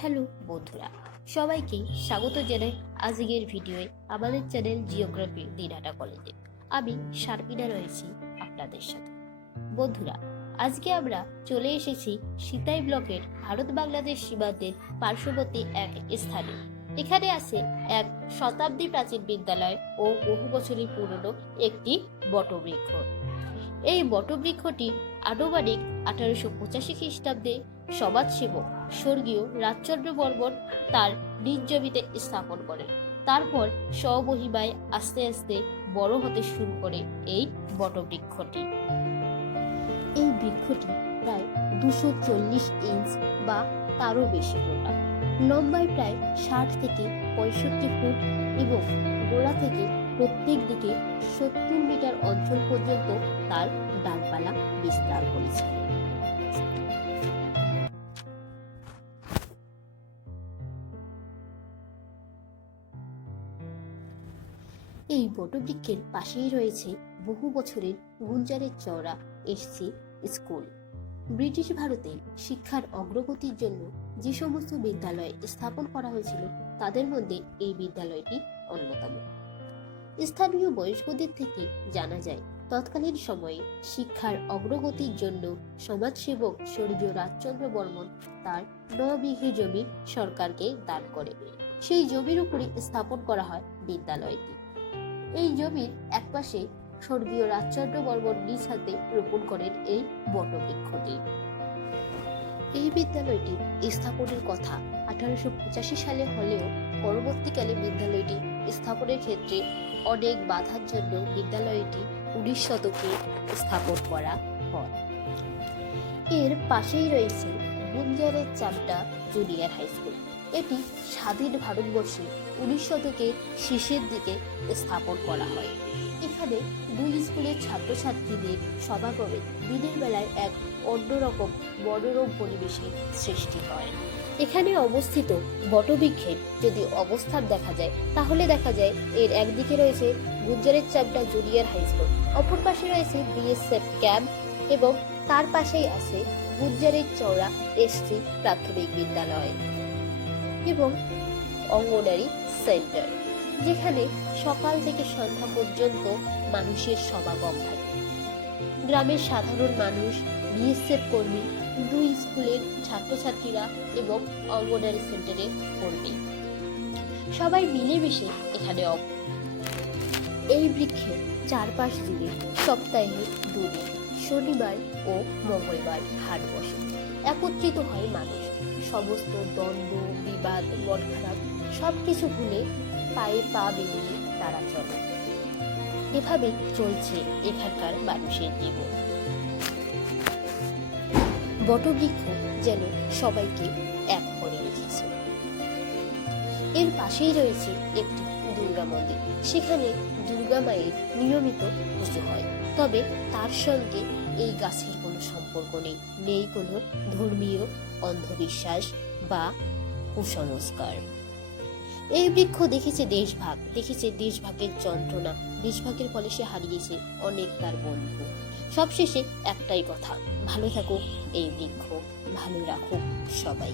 Hello বন্ধুরা, সবাইকে স্বাগত জানাই আজকের ভিডিওয়ে আমাদের চ্যানেল জিওগ্রাফি দিনহাটা কলেজে। আমি শারমিনা রয়েছি আপনাদের সাথে। বন্ধুরা, আজকে আমরা চলে এসেছি সিতাই ব্লকের ভারত বাংলাদেশ সীমান্তের পার্শ্ববর্তী এক স্থানে। এখানে আছে এক শতাব্দী প্রাচীন বিদ্যালয় ও বহু বছরের পুরনো একটি বটবৃক্ষ। এই বটবৃক্ষটি আনুমানিক আঠারোশো পঁচাশি খ্রিস্টাব্দে সমাজসেবক স্বর্গীয় রাজচন্দ্র বর্মন তার নিজ জমিতে স্থাপন করেন। তারপর স্বমহিমায় আস্তে আস্তে বড় হতে শুরু করে এই বটবৃক্ষটি। এই বৃক্ষটি প্রায় দুশো চল্লিশ ইঞ্চ বা তারও বেশি মোটা। লম্বায় প্রায় ষাট থেকে পঁয়ষট্টি ফুট এবং গোড়া থেকে প্রত্যেক দিকে সত্তর মিটার অঞ্চল পর্যন্ত তার ডালপালা বিস্তার করেছে। এই বটবৃক্ষের পাশেই রয়েছে বহু বছরের গুঞ্জারের চওড়া এসসি স্কুল। ব্রিটিশ ভারতে শিক্ষার অগ্রগতির জন্য যে সমস্ত বিদ্যালয় স্থাপন করা হয়েছিল, তাদের মধ্যে এই বিদ্যালয়টি অন্যতম। স্থানীয় বয়স্কদের থেকে জানা যায়, তৎকালীন সময়ে শিক্ষার অগ্রগতির জন্য সমাজসেবক স্বর্গীয় রাজচন্দ্র বর্মন তার ন বিঘে জমি সরকারকে দান করে। সেই জমির উপরে স্থাপন করা হয় বিদ্যালয়টি। এই জমির একপাশে স্বর্গীয় রাজচন্দ্র বর্মন নিজ হাতে রোপণ করেন এই বটবৃক্ষটি এই বিদ্যালয়টি স্থাপনের কথা আঠারোশো পঁচাশি সালে হলেও পরবর্তীকালে বিদ্যালয়টি স্থাপনের ক্ষেত্রে অনেক বাধার জন্য বিদ্যালয়টি উনিশ শতকে স্থাপন করা হয়। এর পাশেই রয়েছে গুঞ্জারের চাপটা জুনিয়র হাই স্কুল। এটি স্বাধীন ভারতবর্ষে উনিশ শতকের শেষের দিকে স্থাপন করা হয়। এখানে দুই স্কুলের ছাত্রছাত্রীদের সমাগমে দিনের বেলায় এক অন্যরকম মনোরম পরিবেশের সৃষ্টি হয়। এখানে অবস্থিত বটবৃক্ষের যদি অবস্থান দেখা যায়, তাহলে দেখা যায় এর একদিকে রয়েছে গুজ্জারের চাপটা জুনিয়র হাই স্কুল, অপর পাশে রয়েছে বিএসএফ ক্যাম্প এবং তার পাশেই আছে গুজ্জারের চওড়া এসসি প্রাথমিক বিদ্যালয় এবং অঙ্গনারী সেন্টার, যেখানে সকাল থেকে সন্ধ্যা পর্যন্ত মানুষের সমাগম থাকে। গ্রামের সাধারণ মানুষ, বিএসএফ কর্মী দুই স্কুলের ছাত্রছাত্রীরা এবং অঙ্গনারী সেন্টারে কর্মী সবাই মিলেমিশে এখানে এই বৃক্ষের চারপাশ জুড়ে সপ্তাহে দুদিন, শনিবার ও মঙ্গলবার হাট বসে। একত্রিত হয় মানুষ। সমস্ত দ্বন্দ্ব, বিবাদ মন খারাপ সব কিছু ভুলে পায়ে পা বেরিয়ে তারা চলে। এভাবে চলছে এখানকার মানুষের জীবন। বটবৃক্ষ যেন সবাইকে এক করে রেখেছে। এর পাশেই রয়েছে একটি দুর্গা মন্দির। সেখানে দুর্গা মায়ের নিয়মিত পুজো হয়। তবে তার সঙ্গে এই গাছের কোনো সম্পর্ক নেই। নেই কোনো ধর্মীয় অন্ধবিশ্বাস বা কুসংস্কার। এই বৃক্ষ দেখেছে দেশভাগ। দেখেছে দেশভাগের যন্ত্রণা। দেশভাগের ফলে সে হারিয়েছে অনেক তার বন্ধু। সবশেষে একটাই কথা ভালো থাকুক এই বৃক্ষ ভালো রাখুক সবাই।